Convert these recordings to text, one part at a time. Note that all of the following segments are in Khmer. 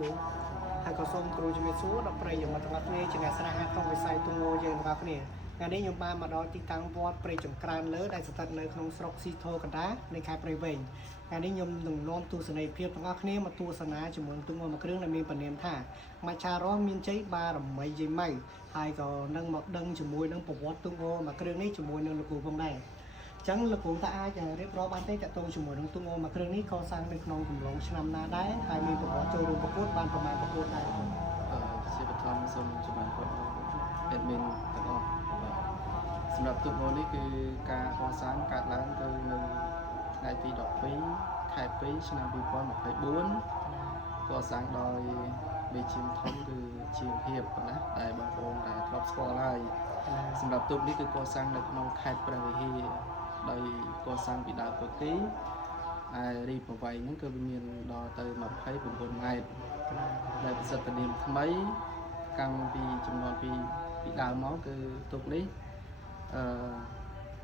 bố hai con sông cừu cho mình xuống đập prey dùng mà thằng ngọc này chỉ ngày sáng hai không phải say tung ngô chơi ngọc này ngày đấy nhung ba mà đo ti tăng vót prey trồng càn lỡ đại sạt nơiក្នុងស្រុកស៊ីធោកណ្ដាในខេត្តព្រៃវែងថ្ងៃនេះខ្ញុំនឹងនាំទស្សនីយភាពទាំងអស់គ្នាមកទស្សនាជាមួយនឹងទូមួយគ្រឿងដែលមានពនាមថាមច្ឆារស់មានជ័យបារមីយាយម៉ៅហើយក៏នឹងមកដឹងជាមួយនឹងប្រវត្តិទូមួយគ្រឿងនេះជាមួយនឹងលោកគ្រូផងដែរចឹងលោកគ្រូតាអាចរៀបរាប់បានទេតើតោជាមួយនឹងទូមួយគ្រឿងនេះកសាងនៅក្នុងកំឡុងឆ្នាំណាដែរហើយមានប្រវត្តិចូលរួមប្រកួតបានប្រមាណប្រកួតដែរជាបឋមសូមជំរាបគាត់អេដមីនទាំងអស់សម្រាប់ទូកនេះគឺការកសាងកើតឡើងគឺនៅថ្ងៃទី12ខែ2ឆ្នាំ2024កសាងដោយមេជាធំគឺជាភាពណាដែលបងប្អូនដែលធ្លាប់ស្គាល់ហើយសម្រាប់ទូកនេះគឺកសាងនៅក្នុងខេត្តព្រះវិហារដោយកសាងពីដើមពគីហើយរីប្រវែងហ្នឹងគឺវាមានដល់ទៅ29ម៉ែត្រដែលប្រសិទ្ធនាមថ្មីកាំងពីចំនួនពីដើមមកគឺទូកនេះ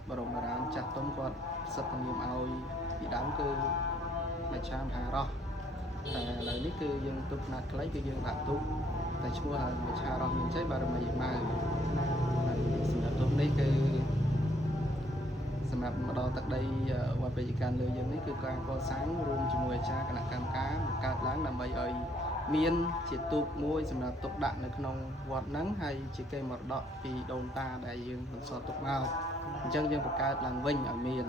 បរមរាមចាស់ទុំគាត់សិទ្ធិនាមឲ្យពីដើមគឺមច្ឆាមហារស់តែឥឡូវនេះគឺយើងទុកຂະຫນາດខ្លីគឺយើងដាក់ទុកតែឈ្មោះមច្ឆារស់មានជ័យបារមីម៉ៅហើយសម្រាប់ទុកនេះគឺសម្រាប់ម្ដងទឹកដីវត្តបេតិកាលើយើងនេះគឺការកសាងរួមជាមួយអាចារ្យគណៈកម្មការបង្កើតឡើងដើម្បីឲ្យមានជាទូកមួយសម្រាប់ទុកដាក់នៅក្នុងវត្តហ្នឹងហើយជាកេរមរតកពីដូនតាដែលយើងបន្សល់ទុកមកអញ្ចឹងយើងបង្កើតឡើងវិញឲ្យមាន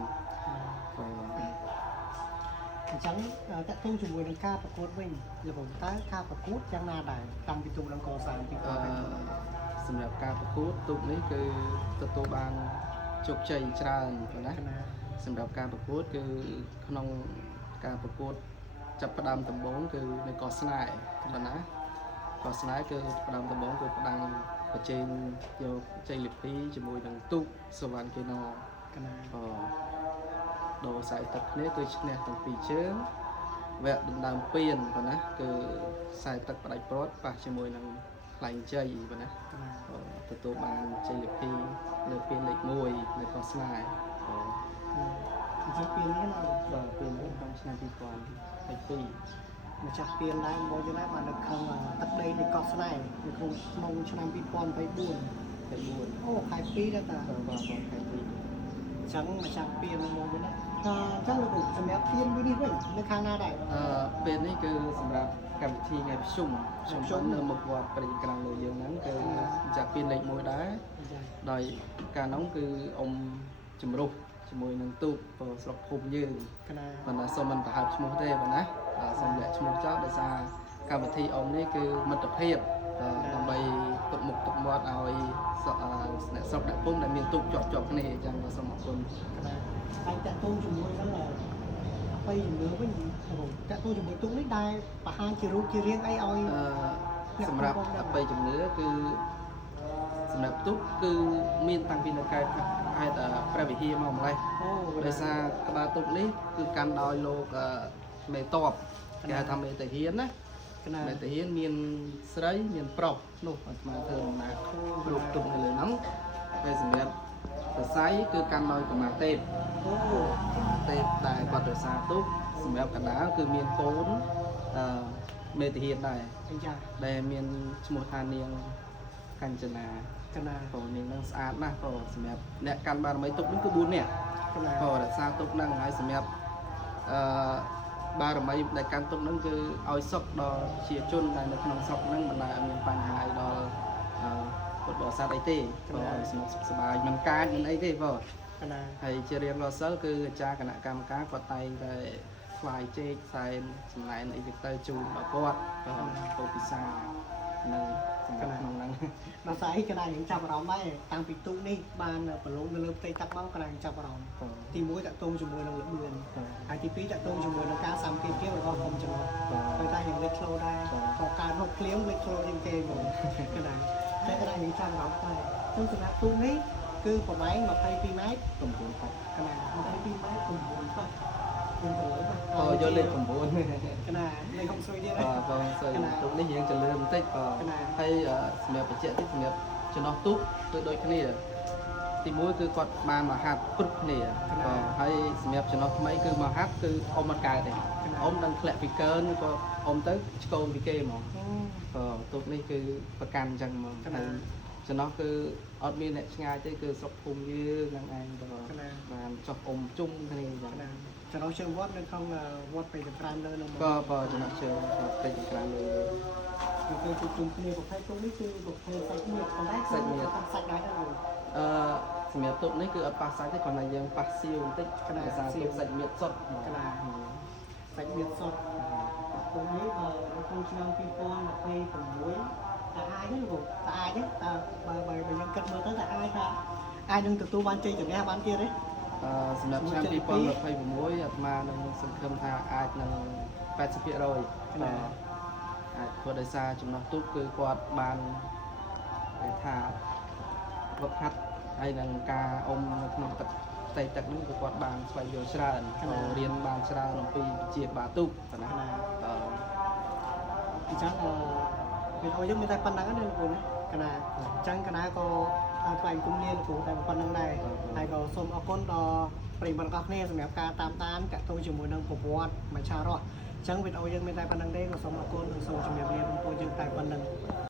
អញ្ចឹងតើទៅជាមួយនឹងការប្រកួតវិញលោកបងតើការប្រកួតយ៉ាងណាដែរតាំងពីទូកដល់កសាងពីសម្រាប់ការប្រកួតទូកនេះគឺទទួលបានជោគជ័យច្រើនណាសម្រាប់ការប្រកួតគឺក្នុងការប្រកួតចាប់ផ្ដើមដំបូងគឺនៅកោះស្នេហ៍បណ្ណាកោះស្នេហ៍គឺផ្ដើមដំបូងគឺផ្ដាំងប្រជែងយកជ័យលាភីជាមួយនឹងទូកសវណ្ណកេណោកណាដូរខ្សែទឹកគ្នាគឺឈ្នះទាំងពីរជើងវគ្គដណ្ដើមពៀនបណ្ណាគឺខ្សែទឹកផ្ដាច់ព្រាត់ប៉ះជាមួយនឹងខ្លែងជ័យបណ្ណាទទួលបានជ័យលាភីលើពៀនលេខ1នៅកោះស្នេហ៍ជាពៀននេះបាទពៀននេះក្នុងឆ្នាំ2022ម្ចាស់ពៀនឡើងមកយល់ដែរបាននៅខាងទឹកដីនៃកោះស្នេហ៍នៅក្នុងឆ្នាំ2024អូខែ2ដែរតាបាទខែ2អញ្ចឹងម្ចាស់ពៀនមកវិញណាអញ្ចឹងលោកសម្រាប់ពៀនមួយនេះវិញនៅខាងណាដែរពៀននេះគឺសម្រាប់កម្មវិធីថ្ងៃប្រជុំនៅមុខវត្តព្រះក្រាំងលើយើងហ្នឹងគឺម្ចាស់ពៀនលេខ1ដែរដោយការនោះគឺអ៊ំជំរុះជាមួយនឹងទូកស្រុកភូមិយើងប៉ុន្តែសូមមិនប្រហើបឈ្មោះទេប៉ុណ្ណាសូមលាក់ឈ្មោះចោលដោយសារកម្មវិធីអ៊ំនេះគឺមិត្តភាពដើម្បីទុកមុខទុកមាត់ឲ្យអ្នកស្រុកអ្នកភូមិដែលមានទូកជាប់គ្នាអញ្ចឹងសូមអរគុណហើយតើទូជាមួយនឹងអ្វីជំនឿវិញតើទូជាមួយទូកនេះដែរបង្ហាញជារូបជារាងអីឲ្យសម្រាប់អ្វីជំនឿគឺសម្រាប់ទូកគឺមានតាំងពីនៅខេត្តព្រះវិហារមកម្លេះដោយសារក្បាលទូកនេះគឺកាន់ដោយលោកមេតបគេហៅថាមេតាហ៊ានណាមេតាហ៊ានមានស្រីមានប្រុសនោះអាត្មាធ្វើដំណើររូបទូកនៅលើហ្នឹងហើយសម្រាប់សរសៃគឺកាន់ដោយកមាទេពទេពដែលគាត់រក្សាទូកសម្រាប់កណ្ដាលគឺមានកូនមេតាហ៊ានដែរដែលមានឈ្មោះថានាងកញ្ចនាបងនាងនឹងស្អាតណាស់បងសម្រាប់អ្នកកាន់បារមីទុកនឹងគឺ4នាក់បងរក្សាទុកនឹងហើយសម្រាប់បារមីដែលកាន់ទុកនឹងគឺឲ្យសុខដល់ជាជនដែលនៅក្នុងស្រុកនឹងមិនដែលមានបញ្ហាអីដល់ពុទ្ធបរិស័ទអីទេបងឲ្យសម្រាប់សុខសប្បាយមិនកើតមិនអីទេបងហើយជារៀងរាល់សិលគឺអាចារ្យគណៈកម្មការគាត់តែងតែថ្វាយចេកសែនសម្លែងអីទៅជូនដល់គាត់ពោពិសានឹងសម្រាប់ក្នុងហ្នឹងដល់ស្អីកណ្ដាលយើងចាប់អារម្មណ៍ដែរតាំងពីទូកនេះបានប្រឡងនៅលើផ្ទៃទឹកមកកណ្ដាលយើងចាប់អារម្មណ៍ទី1តាក់ទងជាមួយនឹងល្បឿនហើយទី2តាក់ទងជាមួយនឹងការសាមគ្គីភាពរបស់ក្រុមចំណុចហើយតែយើងលេចធ្លោដែរក៏ការហូបភ្លៀងលេចធ្លោជាងគេបងកណ្ដាលតែកណ្ដាលយើងចាប់អារម្មណ៍ដែរគឺសម្រាប់ទូកនេះគឺប្រវែង22ម៉ែត្រ9ប៉ាត់កណ្ដាល22ម៉ែត្រ9ប៉ាត់យកលេខ9កណាលេខហុំស្រួយទៀតបាទបងស្រួយទូកនេះយើងចលឿនបន្តិចបាទហើយសម្រាប់បញ្ជាក់តិចសម្រាប់ចំណោះទូកគឺដូចគ្នា ទីមួយគឺគាត់បានមកហាត់គ្រប់គ្នាក៏ហើយសម្រាប់ចំណុចថ្មីគឺមកហាត់គឺអ៊ំអត់កើតទេអ៊ំនឹងធ្លាក់ពីកើនក៏អ៊ំទៅឆ្កូនពីគេហ្មងក៏ទូកនេះគឺប្រកាន់អញ្ចឹងហ្មងហើយចំណុចគឺអត់មានអ្នកឆ្ងាយទេគឺស្រុកភូមិយើងនឹងឯងទៅបានចុះអ៊ំជុំគ្នាអញ្ចឹងចំណុចជើងវត្តនៅក្នុងវត្តពេជ្រក្រានលើនឹងក៏ចំណុចជើងពេជ្រក្រានលើគឺពេលជុំគ្នាប្រភេទទូកនេះគឺប្រភេទសាច់មៀតប៉ុន្តែសាច់មៀតសាច់ដែរទៅសម្រាប់ទូកនេះគឺអត់ប៉ះសាច់ទេគ្រាន់តែយើងប៉ះសៀវបន្តិចដោយសារទូកសាច់មៀតសុទ្ធកណាសាច់មៀតសុទ្ធទូកនេះនៅក្នុងឆ្នាំ2026តើអាចទេលោកតើអាចទេតើបើយើងគិតមើលទៅតើអាចនឹងទទួលបានជ័យជំនះបានទៀតទេសម្រាប់ឆ្នាំ2026អាត្មានឹងសង្ឃឹមថាអាចនឹង 80% អាចធ្វើដោយសារចំណោះទូកគឺគាត់បានគេថាវឹកហាត់ហើយនឹងការអុំនៅក្នុងទឹកផ្ទៃទឹកនេះគឺគាត់បានស្វែងយល់ច្រើនរៀនបានច្រើនអំពីវិជាបាទូកប៉ុណ្ណាអញ្ចឹងវីដេអូយើងមានតែប៉ុណ្្នឹងណាលោកគ្រូណាកណាអញ្ចឹងកណាក៏ថ្លែងគុំលាលោកគ្រូតែប៉ុណ្្នឹងដែរហើយក៏សូមអរគុណដល់ប្រិយមិត្តទាំងអស់គ្នាសម្រាប់ការតាមដានតាក់ទងជាមួយនឹងប្រវត្តិមច្ឆារស់អញ្ចឹងវីដេអូយើងមានតែប៉ុណ្្នឹងទេក៏សូមអរគុណនិងសូមជម្រាបលាបងប្អូនយើងតែប៉ុណ្្នឹង